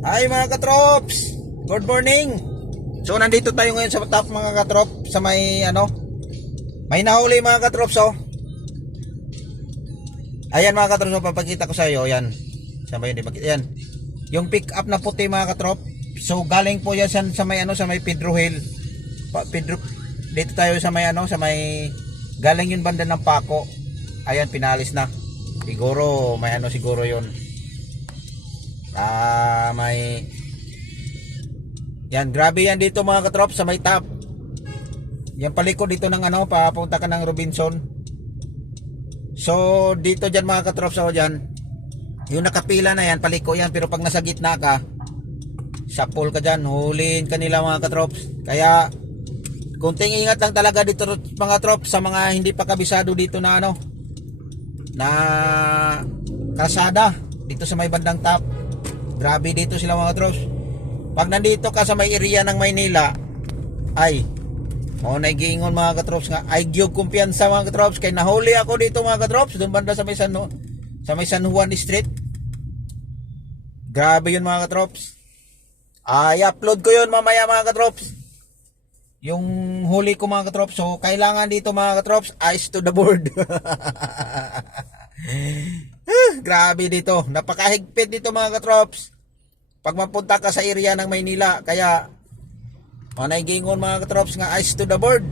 Hi mga katrops! Good morning! So nandito tayo ngayon sa top mga katrop sa may ano may nahuli mga katrops oh. Ayan mga katrops oh, papakita ko sa iyo yan. Sa may hindi Yan. Yung pick up na puti mga katrop. So galing po yan sa, may ano sa may Pedro Hill. Pa, Pedro dito tayo sa may ano sa may galing yun banda ng Paco. Ayan pinalis na. Siguro may ano siguro yon. Ah, may Yan, grabe yan dito mga katrop sa may top. Yan paliko dito ng ano, papunta ka ng Robinson. So, dito dyan mga katrops ako dyan. Yung nakapila na yan, paliko yan. Pero pag nasa gitna ka, sa pool ka dyan, huliin ka nila mga katrops. Kaya, kunting ingat lang talaga dito mga trops sa mga hindi pa kabisado dito na ano, na kasada dito sa may bandang top. Grabe dito sila mga trops. Pag nandito ka sa may area ng Maynila, ay, o nagiingon mga katrops nga, ay gyug kumpiyansa mga katrops, kay nahuli ako dito mga katrops, doon banda sa may San, sa may San Juan Street. Grabe yun mga katrops. Ay, upload ko yun mamaya mga katrops. Yung huli ko mga katrops. So, kailangan dito mga katrops, eyes to the board. Ah, Grabe dito. Napakahigpit dito mga katrops. Pag mapunta ka sa area ng Maynila, kaya manay gingon mga katrops nga eyes to the board.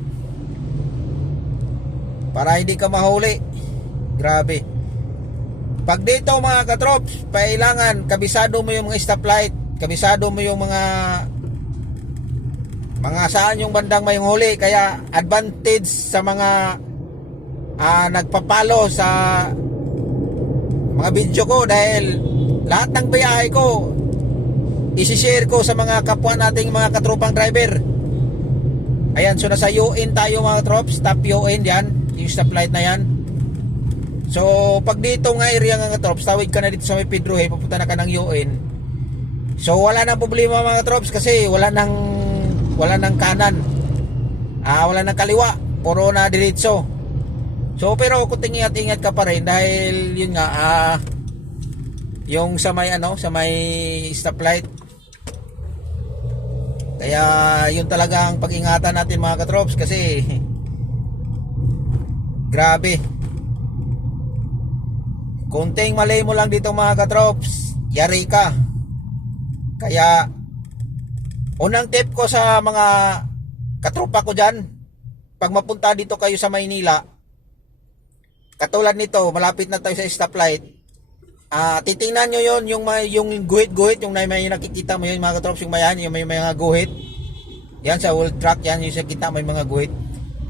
Para hindi ka mahuli. Grabe. Pag dito mga katrops, kailangan kabisado mo yung mga stoplight, kabisado mo yung mga mga saan yung bandang may huli kaya advantage sa mga ah, nagpapalo sa mga video ko dahil lahat ng biyahe ko isi-share ko sa mga kapwa nating mga katropang driver. Ayan, so nasa UN tayo mga trops, top UN yan, yung stoplight na yan. So, pag dito nga area nga trops, tawid ka na dito sa may Pedro Hay, papunta na ka ng UN. So, wala nang problema mga trops kasi wala nang wala nang kanan. Ah, wala nang kaliwa, puro na diretso. So, pero kunting ingat-ingat ka pa rin dahil yun nga ah yung sa may ano, sa may stoplight. Kaya yun talaga ang pag-ingatan natin mga katrops kasi grabe. Kunting mali mo lang dito mga katrops, yari ka. Kaya unang tip ko sa mga katropa ko dyan, pag mapunta dito kayo sa Maynila, katulad nito, malapit na tayo sa stoplight, Ah, titingnan nyo yon yung may yung guhit-guhit, yung may, nakikita mo yun mga katrops, yung mayan, yung may, mga guhit. Yan sa old truck, yan yung kita may mga guhit.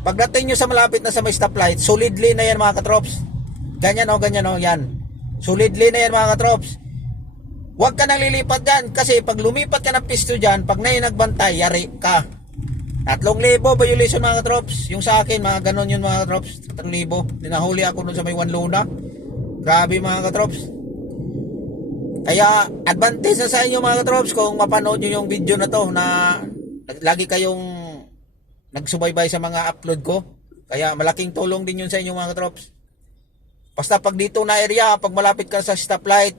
Pagdating nyo sa malapit na sa may stoplight, solidly na yan mga katrops. Ganyan o, ganyan o, yan. Solidly na yan mga katrops. Huwag ka nang lilipat dyan kasi pag lumipat ka ng pisto dyan, pag na nagbantay, yari ka. Tatlong libo violation mga katrops. Yung sa akin, mga ganon yun mga katrops. Tatlong libo. Dinahuli ako nun sa may one luna. Grabe mga katrops. Kaya advantage na sa inyo mga katrops kung mapanood nyo yung video na to na lagi kayong nagsubaybay sa mga upload ko. Kaya malaking tulong din yun sa inyo mga katrops. Basta pag dito na area, pag malapit ka sa stoplight,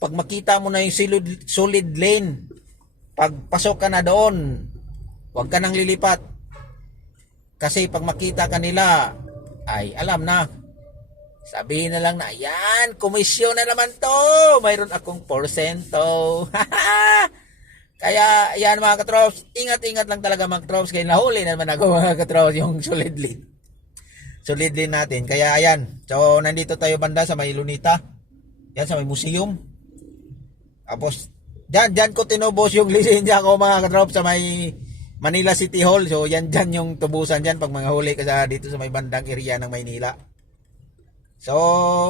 pag makita mo na yung solid lane, pag pasok ka na doon, huwag ka nang lilipat. Kasi pag makita ka nila, ay alam na, Sabihin na lang na, ayan, komisyon na naman to. Mayroon akong porsyento. Kaya, ayan mga katrops, ingat-ingat lang talaga mga katrops. Kaya nahuli naman ako mga katrops yung solid lead. Solid lead natin. Kaya ayan, so nandito tayo banda sa may Lunita. Yan sa may museum. Tapos, dyan, dyan ko tinubos yung lisensya ko mga katrops sa may Manila City Hall. So, yan dyan yung tubusan dyan pag mga huli ka sa dito sa may bandang area ng Maynila. So,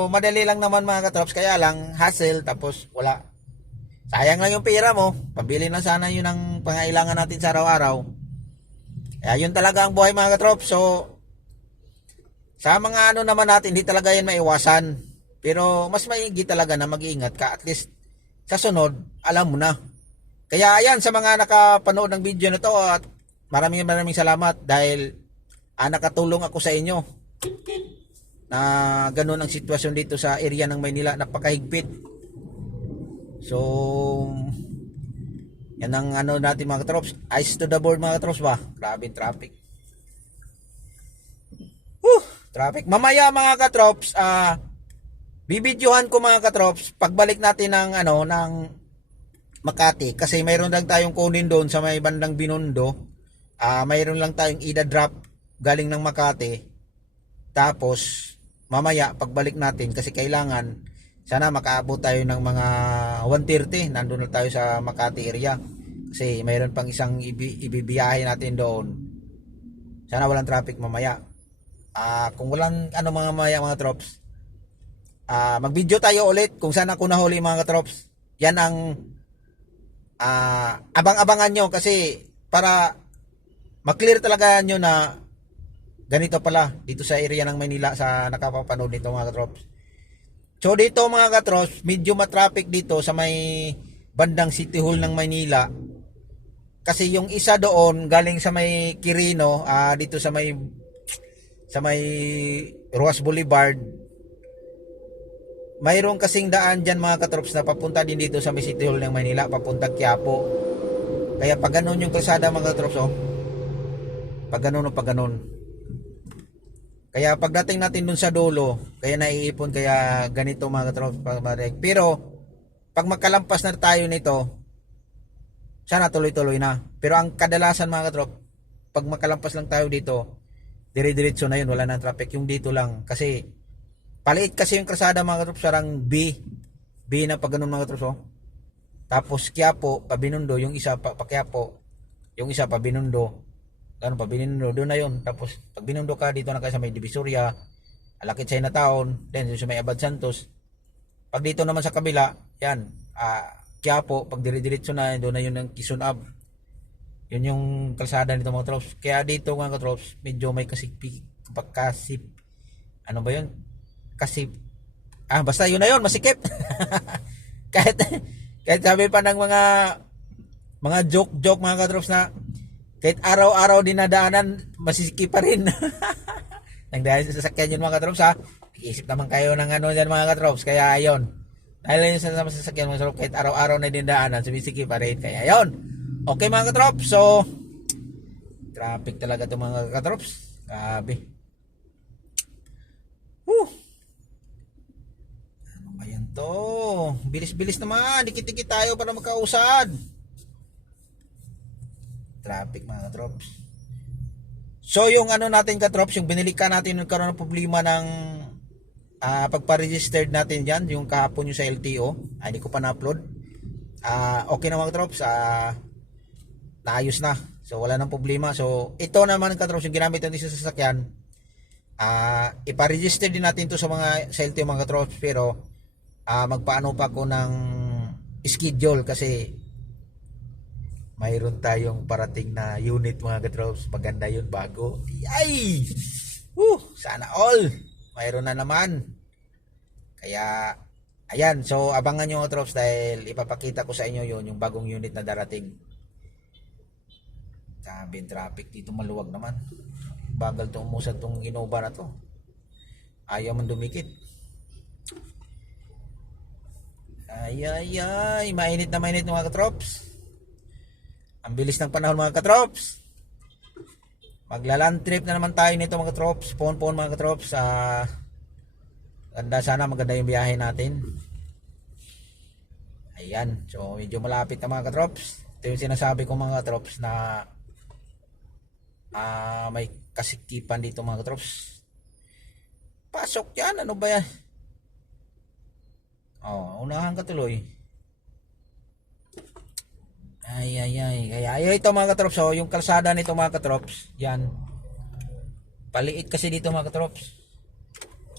madali lang naman mga katrops. Kaya lang, hassle, tapos wala. Sayang lang yung pera mo. Pabili na sana yun ang pangailangan natin sa araw-araw. Kaya yun talaga ang buhay mga katrops. So, sa mga ano naman natin, hindi talaga yan maiwasan. Pero, mas maigi talaga na mag-iingat ka. At least, sa sunod, alam mo na. Kaya ayan, sa mga nakapanood ng video na to, at maraming maraming salamat dahil ah, nakatulong ako sa inyo na ganun ang sitwasyon dito sa area ng Maynila napakahigpit so Yan ang ano natin mga katrops. Ice to the board mga katrops ba? Grabe traffic. Whew, traffic. Mamaya mga katrops, ah, bibidyohan ko mga katrops, pagbalik natin ng ano, ng Makati, kasi mayroon lang tayong kunin doon sa may bandang Binondo, ah, mayroon lang tayong ida drop galing ng Makati, tapos, mamaya, pagbalik natin, kasi kailangan, sana makaabot tayo ng mga 1.30, nandun na tayo sa Makati area, kasi mayroon pang isang ibi, ibibiyahe natin doon, sana walang traffic mamaya, Ah, kung walang ano mga maya mga trops, ah mag-video tayo ulit kung saan ako nahuli mga trops. Yan ang ah abang-abangan nyo kasi para maklear talaga nyo na ganito pala dito sa area ng Maynila sa nakapapanood nito mga trops. So dito mga katrops, medyo matraffic dito sa may bandang City Hall ng Maynila. Kasi yung isa doon galing sa may Quirino, ah dito sa may sa may Ruas Boulevard mayroon kasing daan dyan mga katrops na papunta din dito sa City Hall ng Manila papunta Quiapo. Kaya pag ganun yung kalsada mga katrops oh pag ganun o pag ganun. Kaya pagdating natin dun sa dulo kaya naiipon kaya ganito mga katrops pero pag magkalampas na tayo nito sana tuloy-tuloy na. Pero ang kadalasan mga katrops pag makalampas lang tayo dito dire-diretso na yun, wala nang traffic. Yung dito lang, kasi paliit kasi yung krasada mga katrops, sarang B. B na pag ganun mga katrops, oh. Tapos Quiapo, Pabinundo, yung isa pa, pa Quiapo, yung isa pa Binundo. Ganun pa Binundo, doon na yun. Tapos pag Binundo ka, dito na kayo sa may Divisoria, Alakit sa Inataon, then sa may Abad Santos. Pag dito naman sa kabila, yan, ah, Quiapo, pag dire-diretso na, doon na yun ng Quezon Ave. Yun yung kalsada nito mga trops. Kaya dito mga trops, medyo may kasip, kasip, ano ba yun? Kasip, ah basta yun na yun, masikip. kahit, kahit sabi pa ng mga, mga joke-joke mga katrops na, kahit araw-araw dinadaanan, masisikip pa rin. Nang dahil sa sasakyan yun mga katrops ha, iisip naman kayo ng ano dyan mga katrops, kaya ayun. Dahil yun sa sa sasakyan mga katrops, kahit araw-araw na dinadaanan, sumisikip pa rin, kaya ayun. Okay mga katrops, so traffic talaga itong mga katrops. Grabe. Whew. Ano ba yan to? Bilis-bilis naman. Dikit-dikit tayo para magkausad. Traffic mga katrops. So yung ano natin katrops, yung binili ka natin nagkaroon ng problema ng uh, pagpa-registered natin dyan, yung kahapon yung sa LTO. Ay, hindi ko pa na-upload. Uh, okay na mga. Ah... Uh, naayos na. So wala nang problema. So ito naman katrops yung ginamit natin sa sasakyan. Ah, uh, ipa-register din natin to sa mga sa LTO mga katrops pero uh, magpaano pa ako ng schedule kasi mayroon tayong parating na unit mga katrops. Maganda yun bago. Ay! Woo! Sana all! Mayroon na naman. Kaya ayan, so abangan nyo katrops dahil ipapakita ko sa inyo yon yung bagong unit na darating. Grabe traffic dito maluwag naman. Bagal to umusad tong Innova na to. Ayaw man dumikit. Ay ay ay, mainit na mainit mga katrops. Ang bilis ng panahon mga katrops. Maglaland trip na naman tayo nito mga katrops. Pon-pon mga katrops. Uh, ganda sana maganda yung biyahe natin. Ayan. So medyo malapit na mga katrops. Ito yung sinasabi ko mga katrops na uh, may kasikipan dito mga katrops pasok yan ano ba yan oh unahan ka tuloy ay ay ay kaya ay ito mga katrops oh, yung kalsada nito mga katrops yan paliit kasi dito mga katrops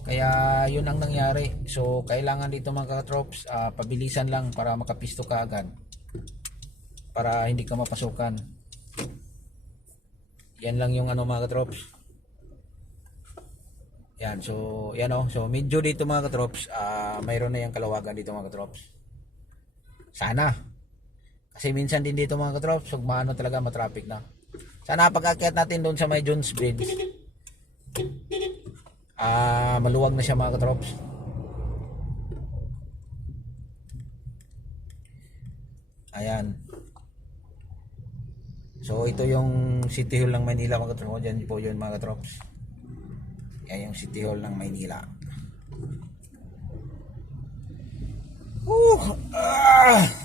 kaya yun ang nangyari so kailangan dito mga katrops uh, pabilisan lang para makapisto ka agad para hindi ka mapasukan yan lang yung ano mga katrops. Yan, so yan. Oh. So medyo dito mga katrops, uh, mayroon na yung kalawagan dito mga katrops. Sana. Kasi minsan din dito mga katrops, so maano talaga matraffic na. Sana pag akyat natin doon sa may Jones Bridge. Ah, uh, maluwag na siya mga katrops. Ayan. So ito yung City Hall ng Maynila mga katrops. Diyan po yun mga katrops. Yan yung City Hall ng Maynila. Ah.